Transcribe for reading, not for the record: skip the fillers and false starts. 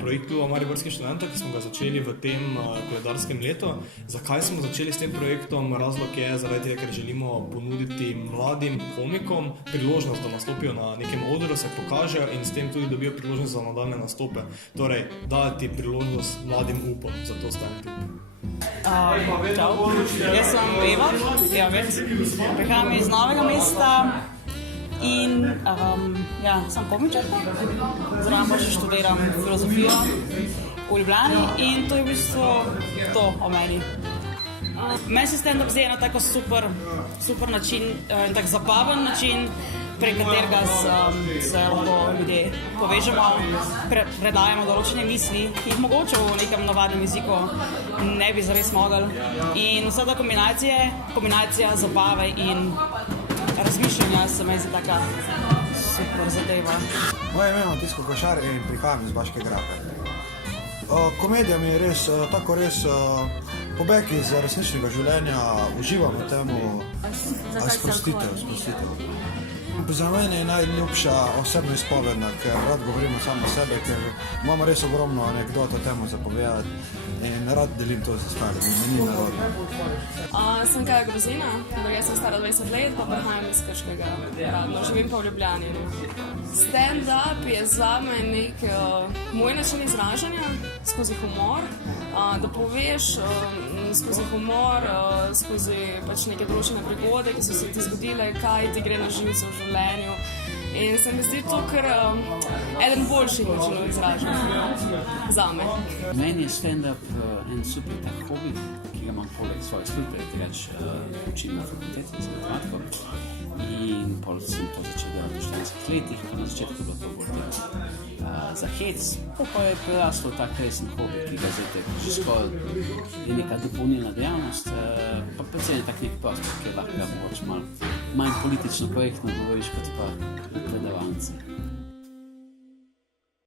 projekt Kluba mariborskih študentov, ki smo ga začeli v tem koledarskem letu. Zakaj smo začeli s tem projektom? Razlog je zaradi tega, ker želimo ponuditi mladim komikom priložnost, da nastopijo na nekem odru, se pokažejo in s tem tudi dobijo priložnost za nadaljne nastope. Torej, dati priložnost mladim upom, zato Stand Up. Čau, jaz sem Eva, prihajam iz Novega mesta in sem komičarka, zraven pa še študiram filozofijo v Ljubljani in to je v bistvu to o meni. Meni se stand-up zdi na tako super način, tak zabaven način, prek katerega se lahko ljudje povežemo, predajamo določene misli, ki jih mogoče v nekem navadnem jeziku ne bi zares mogli. In vsa ta kombinacija zabave in razmišljanja se mi zdi taka super zadeva. Moje ime je Matijsko Košar in prihajam iz Baške Grape. Komedija mi je res, tako res pobeg iz resničnega življenja, uživam v temu sprostitev. Za mene je najljubša osebna izpovedna, ker rad govorim samo o sebi, ker imam res ogromno anekdot o temu zapovedati in rad delim to z ostalimi, meni narodno. Sem Kaja Grozina, jaz sem stara 20 let, pa prihajam iz Krškega Radno, živim pa v Ljubljani. Stand-up je zame nek moj način izražanja skozi humor, da poveš skozi humor, skozi pač neke določene prigode, ki so se ti zgodile, kaj ti gre na živce v življenju. In se mi zdi to kar eden boljših načinov izražanja zame. Meni je stand-up en super tak hobi, ki ga imam poleg svoje službe, drugače učim na fakulteti za matematiko. In pol sem to začel delati v 40 letih, pa na začetku je bilo to bolj delo za hec, pa je preraslo tak resen hobi, ki ga zdaj že skoraj je neka dopolnilna dejavnost, pa predvsem je tak nek prostor, ki je lahko mogoče malo manj politično korektno govoriš kot pa v predavalnici.